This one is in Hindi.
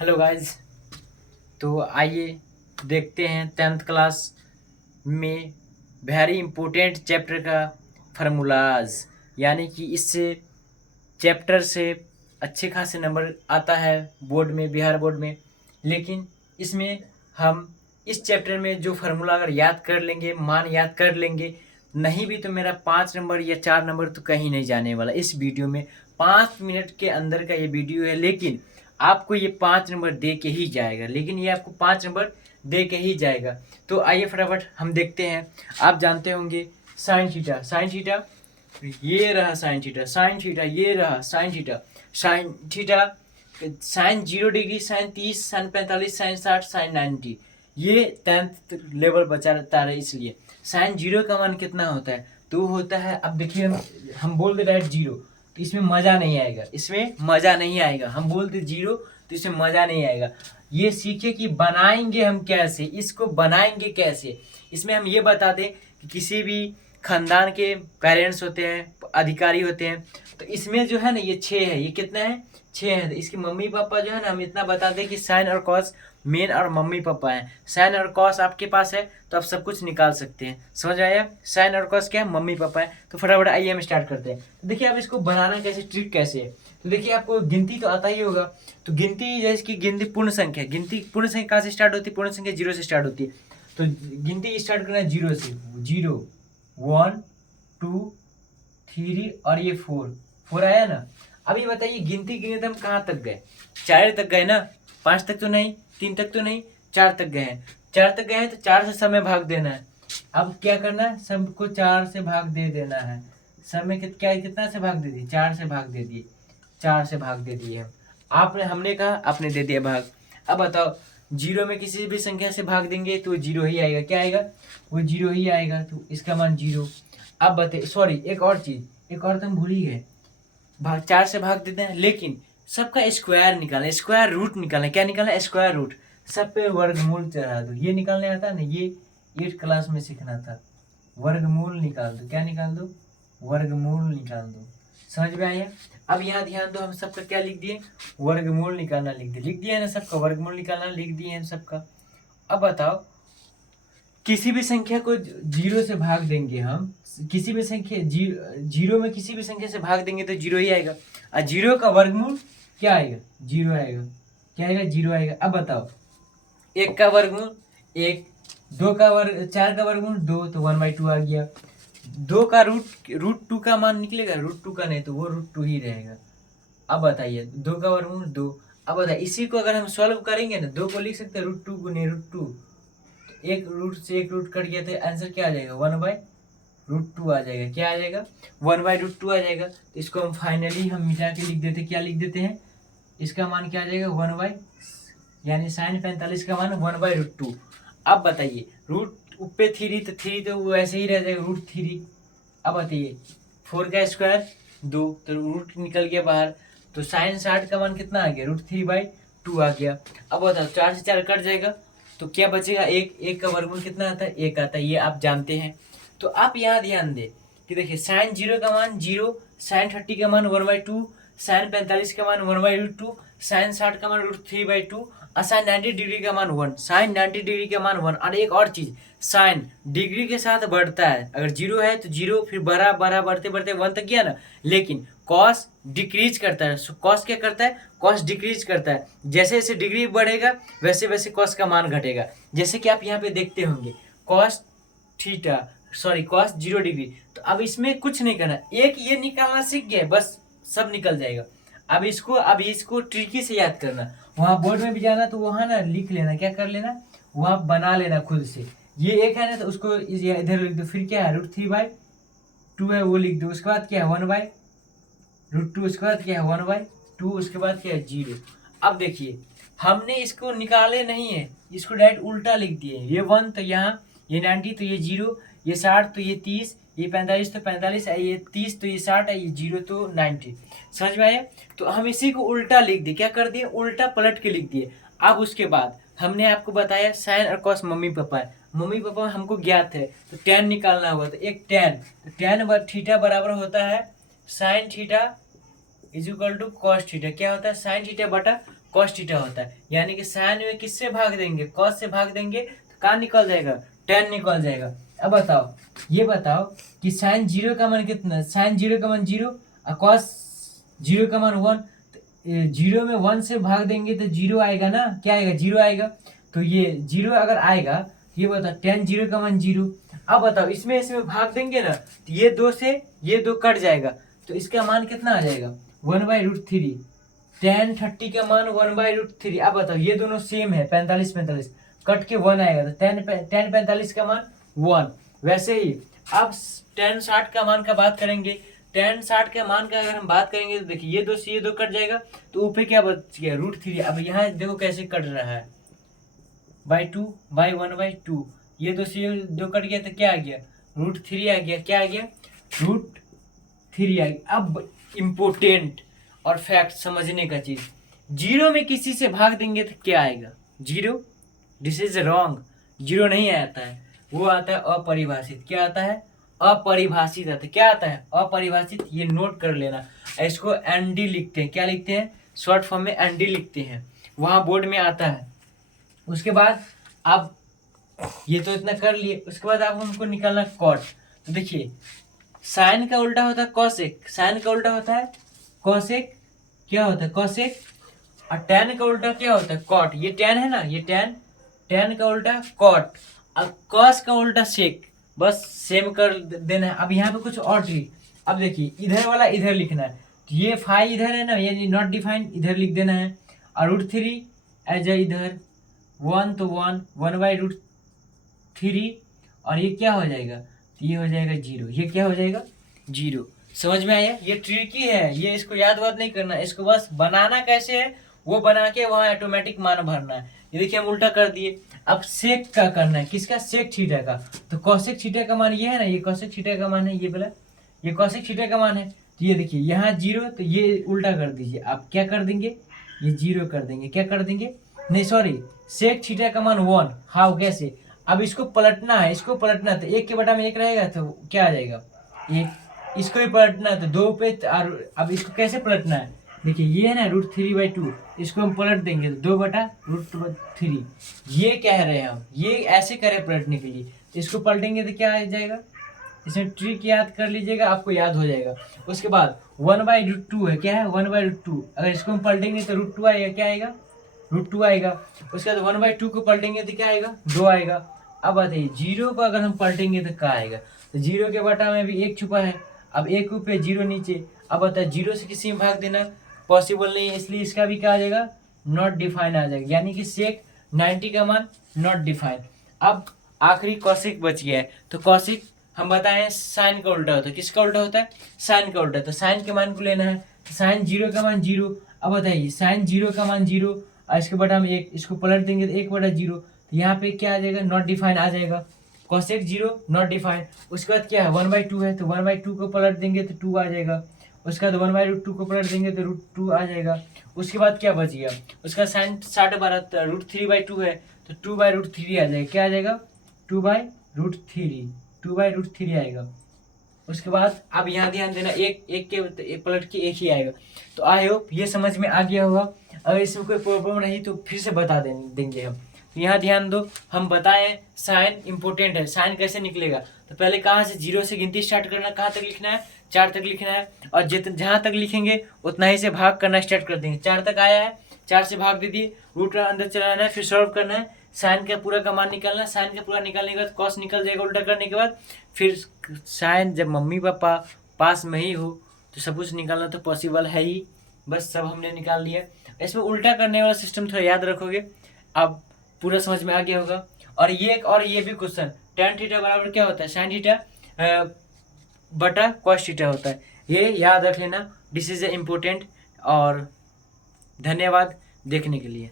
Hello guys. तो आइए देखते हैं 10th क्लास में वेरी इम्पोर्टेंट चैप्टर का फार्मूलाज, यानी कि इससे चैप्टर से अच्छे खासे नंबर आता है बोर्ड में, बिहार बोर्ड में। लेकिन इसमें हम इस चैप्टर में जो फार्मूला अगर याद कर लेंगे, मान याद कर लेंगे, नहीं भी तो मेरा 5 नंबर या 4 नंबर तो कहीं नहीं जाने वाला। इस वीडियो में 5 मिनट के अंदर का ये वीडियो है, लेकिन आपको ये 5 नंबर दे के ही जाएगा, लेकिन ये आपको 5 नंबर दे के ही जाएगा। तो आइए फटाफट हम देखते हैं। आप जानते होंगे साइन थीटा, साइन थीटा ये रहा, साइन थीटा, साइन थीटा ये रहा, sine theta, sine theta, sine 0 degree, sine 30, sine 45, sine 60, sine 90। ये 10th लेवल बचा रहता है। इसलिए साइन 0 का मान कितना होता है? तो होता है, अब देखिए हम बोल दे डायरेक्ट 0, तो इसमें मज़ा नहीं आएगा, इसमें मज़ा नहीं आएगा। हम बोलते 0 तो इसमें मज़ा नहीं आएगा। ये सीखे कि बनाएंगे हम कैसे, इसको बनाएंगे कैसे। इसमें हम ये बता दें कि किसी भी खानदान के पेरेंट्स होते हैं, अधिकारी होते हैं, तो इसमें जो है ना ये 6 है। ये कितना है? 6 है। तो इसके मम्मी पापा जो है ना, हम इतना बता दें कि साइन और कॉस मेन और मम्मी पापा हैं। साइन और कॉस आपके पास है तो आप सब कुछ निकाल सकते हैं। समझ आया? साइन और कॉस क्या है? मम्मी पापा है। तो फटाफट आइए हम स्टार्ट करते हैं। तो देखिए आप इसको बनाना कैसे, ट्रिक कैसे है। तो देखिए आपको गिनती तो आता ही होगा। तो गिनती जैसे कि गिनती पूर्ण संख्या, गिनती पूर्ण संख्या कहाँ से स्टार्ट होती है? पूर्ण संख्या 0 से स्टार्ट होती है। तो गिनती स्टार्ट करना है 0 से। 0 1 2 3 और ये 4 आया ना। अब ये बताइए गिनती गिने तो हम कहाँ तक गए? 4 तक गए ना, 5 तक तो नहीं, 3 तक तो नहीं, 4 तक गए हैं। 4 तक गए हैं तो 4 से समय भाग देना है। अब क्या करना है? सबको 4 से भाग दे देना है। समय कितना से भाग दे दिए? 4 से भाग दे दिए, 4 से भाग दे दिए हम। आपने, हमने कहा, आपने दे दिया भाग। अब बताओ 0 में किसी भी संख्या से भाग देंगे तो 0 ही आएगा। क्या आएगा? वो 0 ही आएगा। तो इसका मान 0। अब बताइए, सॉरी एक और चीज़, एक और तो हम भूल ही गए। भाग 4 से भाग देते हैं, लेकिन सबका स्क्वायर निकालना, स्क्वायर रूट निकालना। क्या निकालना? Square root. सब पे वर्गमूल चढ़ा दो। ये निकालने आता है ना, ये 8th क्लास में सीखना था। वर्गमूल निकाल दो। क्या निकाल दो? वर्गमूल निकाल दो। समझ में आया? अब यहाँ ध्यान दो, हम सबका क्या लिख दिए? वर्गमूल निकालना लिख दिया है ना, सबका वर्गमूल निकालना लिख दिए हैं सबका। अब बताओ किसी भी संख्या को 0 से भाग देंगे हम, किसी भी संख्या 0 में किसी भी संख्या से भाग देंगे तो 0 ही आएगा। और 0 का वर्गमूल क्या आएगा? 0 आएगा। क्या आएगा? 0 आएगा। अब बताओ 1 का वर्गमूल 1, 2 का वर्ग 4 का वर्गमूल 2, तो 1/2 आ गया। 2 का रूट 2 का मान निकलेगा? रूट 2 का नहीं, तो वो रूट 2 ही रहेगा। अब बताइए 2 का वर्गमूल 2। अब बताइए इसी को अगर हम सॉल्व करेंगे ना, 2 को लिख सकते हैं रूट 2 गुने रूट 2, एक रूट से एक रूट कट गया तो आंसर क्या आ जाएगा? 1/√2 आ जाएगा। क्या आ जाएगा? 1/√2 आ जाएगा। तो इसको हम फाइनली हम मिटा के लिख देते, क्या लिख देते हैं? इसका मान क्या आ जाएगा? 1 यानी साइन 45 का मान 1/√2। अब बताइए रूट पे 3, तो 3 तो वैसे ही रह जाएगा √3। अब बताइए 4 का स्क्वायर 2, तो रूट निकल गया बाहर। तो साइन 60 का मान कितना आ गया? √3/2 आ गया। अब बताओ 4 से 4 कट जाएगा तो क्या बचेगा? 1 का वर्गमूल कितना आता है? 1 आता है। ये आप जानते हैं। तो आप यहाँ ध्यान दें कि देखिए साइन 0 का मान 0, साइन 30 का मान 1/2, साइन 45 का मान 1/√2, साइन 60 का मान √3/2 और साइन 90 डिग्री का मान 1, साइन 90 डिग्री का मान 1। और एक और चीज़, साइन डिग्री के साथ बढ़ता है। अगर 0 है तो 0, फिर बढ़ा बढ़ा बढ़ते बढ़ते 1 तक गया ना। लेकिन कॉस डिक्रीज करता है। कॉस क्या करता है? कॉस डिक्रीज करता है। जैसे जैसे डिग्री बढ़ेगा वैसे वैसे कॉस का मान घटेगा। जैसे कि आप यहाँ पे देखते होंगे cos theta, sorry cos 0 degree. तो अब इसमें कुछ नहीं करना, एक ये निकालना सीख गए बस, सब निकल जाएगा। अब इसको ट्रिकी से याद करना। वहाँ बोर्ड में भी जाना तो वहाँ ना लिख लेना, क्या कर लेना, वहाँ बना लेना खुद से। ये एक है ना, तो उसको इधर लिख दो। फिर क्या है? √3/2 है, वो लिख दो। उसके बाद क्या है? 1/√2। उसके बाद क्या है? 1/2। उसके बाद क्या है? 0। अब देखिए हमने इसको निकाले नहीं है, इसको डायरेक्ट उल्टा लिख दिए। ये 1 तो यहाँ, ये 90 तो ये 0, ये 60 तो ये 30, ये 45 तो 45, ये 30 तो ये 60, ये 0 तो 90। समझ में आया? तो हम इसी को उल्टा लिख दिए। क्या कर दिए? उल्टा पलट के लिख दिए। अब उसके बाद हमने आपको बताया साइन और कॉस मम्मी पापा है। मम्मी पापा हमको ज्ञात है तो tan निकालना होगा। तो एक tan, तो tan थीटा बराबर होता है sine theta is equal to cos theta. क्या होता है? साइन थीटा बटा कॉस थीटा होता है। यानी कि साइन में किससे भाग देंगे, कॉस से भाग देंगे तो कहाँ निकल जाएगा, tan निकल जाएगा। अब बताओ, ये बताओ कि साइन 0 का मान कितना, साइन 0 का मान 0 और कॉस 0 का मान 1। 0 में 1 से भाग देंगे तो 0 आएगा ना, क्या आएगा, 0 आएगा। तो ये 0 अगर आएगा, ये बताओ tan 0 का मान 0। अब बताओ इसमें भाग देंगे ना तो ये 2 से ये 2 कट जाएगा, तो इसका मान कितना आ जाएगा, 1/√3। tan 30 का मान 1/√3। अब बताओ ये दोनों सेम है, 45 कट के 1 आएगा, तो tan 45 का मान 1। वैसे ही अब tan 60 का मान का बात करेंगे। tan 60 के मान का अगर हम बात करेंगे तो देखिए ये 2 से ये 2 कट जाएगा, तो ऊपर क्या बच गया, √3। अब यहाँ देखो कैसे कट रहा है, /2 बाई 1/2। ये 2 से ये 2 कट गया तो क्या आ गया, √3 आ गया। क्या आ गया, √3 आ गया। अब इम्पोर्टेंट और फैक्ट समझने का चीज, 0 में किसी से भाग देंगे तो क्या आएगा, 0। दिस इज रॉन्ग, 0 नहीं आता है, वो आता है अपरिभाषित। क्या आता है, अपरिभाषित आता है। क्या आता है, अपरिभाषित। ये नोट कर लेना, इसको एनडी लिखते हैं। क्या लिखते हैं, शॉर्ट फॉर्म में एनडी लिखते हैं, वहाँ बोर्ड में आता है। उसके बाद अब ये तो इतना कर लिए, उसके बाद आप हमको निकालना कॉट। तो देखिए साइन का उल्टा होता है कॉसेक, साइन का उल्टा होता है कॉसेक। क्या होता है, कॉसेक। और टैन का उल्टा क्या होता है, कॉट। ये टैन है ना, ये टैन, टैन का उल्टा कॉट। अब कॉस का उल्टा सेक, बस सेम कर देना है। अब यहाँ पे कुछ और ट्रिक। अब देखिए इधर वाला इधर लिखना है, तो ये फाई इधर है ना, यानी नॉट डिफाइंड, इधर लिख देना है। और √3 एज ए इधर 1 तो 1/√3। और ये क्या हो जाएगा, तो ये हो जाएगा 0। ये क्या हो जाएगा, 0। समझ में आया, ये ट्रिकी है, ये इसको याद वाद नहीं करना, इसको बस बनाना कैसे है वो बना के वहाँ ऑटोमेटिक मान भरना है। ये देखिए हम उल्टा कर दिए। अब सेक का करना है, किसका, सेक थीटा का। तो कॉसेक थीटा का मान ये है ना, ये कॉसेक थीटा का मान है, ये बोला ये कॉसेक थीटा का मान है। तो ये देखिए यहाँ 0, तो ये उल्टा कर दीजिए। आप क्या कर देंगे, ये 0 कर देंगे। क्या कर देंगे, नहीं सॉरी, सेक थीटा का मान 1। हाउ, कैसे। अब इसको पलटना है, इसको पलटना है, तो 1 के बटा में 1 रहेगा तो क्या आ जाएगा, 1। इसको भी पलटना है तो 2 पे। और अब इसको कैसे पलटना है, देखिए ये है ना √3/2, इसको हम पलट देंगे तो 2/√3। ये कह रहे हैं हम, ये ऐसे करें पलटने के लिए, तो इसको पलटेंगे तो क्या आ जाएगा, इसमें ट्रिक याद कर लीजिएगा, आपको याद हो जाएगा। उसके बाद 1/√2 है, क्या है, 1/√2। अगर इसको हम पलटेंगे तो √2 आएगा। क्या आएगा, √2 आएगा। उसके बाद 1/2 को पलटेंगे तो क्या आएगा, 2 आएगा। अब बताइए 0 को अगर हम पलटेंगे तो क्या आएगा, तो 0 के बटा में भी 1 छुपा है। अब 1 पे 0 नीचे। अब बताए 0 से किसी में भाग देना पॉसिबल नहीं है, इसलिए इसका भी क्या आ जाएगा, नॉट डिफाइन आ जाएगा। यानी कि सेक 90 का मान नॉट डिफाइन। अब आखिरी कॉसिक बच गया है। तो कॉसिक हम बताएं साइन का उल्टा होता है, किसका उल्टा होता है, साइन का उल्टा। तो साइन के मान को लेना है, तो साइन 0 का मान 0। अब बताइए साइन 0 का मान 0 और इसके बटा में 1, इसको पलट देंगे तो 1/0। तो यहाँ पे क्या आ जाएगा, नॉट डिफाइन आ जाएगा। Cosec 0 not define. उसके बाद क्या है, 1/2 है, तो 1/2 को पलट देंगे तो 2 आ जाएगा। उसके बाद 1/√2 को पलट देंगे तो √2 आ जाएगा। उसके बाद क्या बच गया, उसका साइन 60/12 √3/2 है, तो 2/√3 आ जाएगा। क्या आ जाएगा, 2/√3 आएगा। उसके बाद अब यहाँ ध्यान देना, एक के पलट के एक ही आएगा। तो आई होप ये समझ में आ गया होगा। अगर इसमें कोई प्रॉब्लम रही तो फिर से बता देंगे हम। तो यहाँ ध्यान दो, हम बताएं साइन इंपॉर्टेंट है। साइन कैसे निकलेगा, तो पहले कहाँ से, 0 से गिनती स्टार्ट करना, कहाँ तक लिखना है, 4 तक लिखना है। और जहाँ तक लिखेंगे उतना ही से भाग करना स्टार्ट कर देंगे। 4 तक आया है, 4 से भाग दे दिए, रूट अंदर चलाना है, फिर सॉल्व करना है, साइन का पूरा का मान निकालना है। साइन का पूरा निकालने के बाद कॉस निकल जाएगा उल्टा करने के बाद। फिर साइन जब मम्मी पापा पास में ही हो तो सब कुछ निकालना तो पॉसिबल है ही। बस सब हमने निकाल लिया। इसमें उल्टा करने वाला सिस्टम थोड़ा याद रखोगे, अब पूरा समझ में आ गया होगा। और ये भी क्वेश्चन, tan थीटा बराबर क्या होता है, sin थीटा बटा cos थीटा होता है। ये याद रख लेना, दिस इज इम्पोर्टेंट। और धन्यवाद देखने के लिए।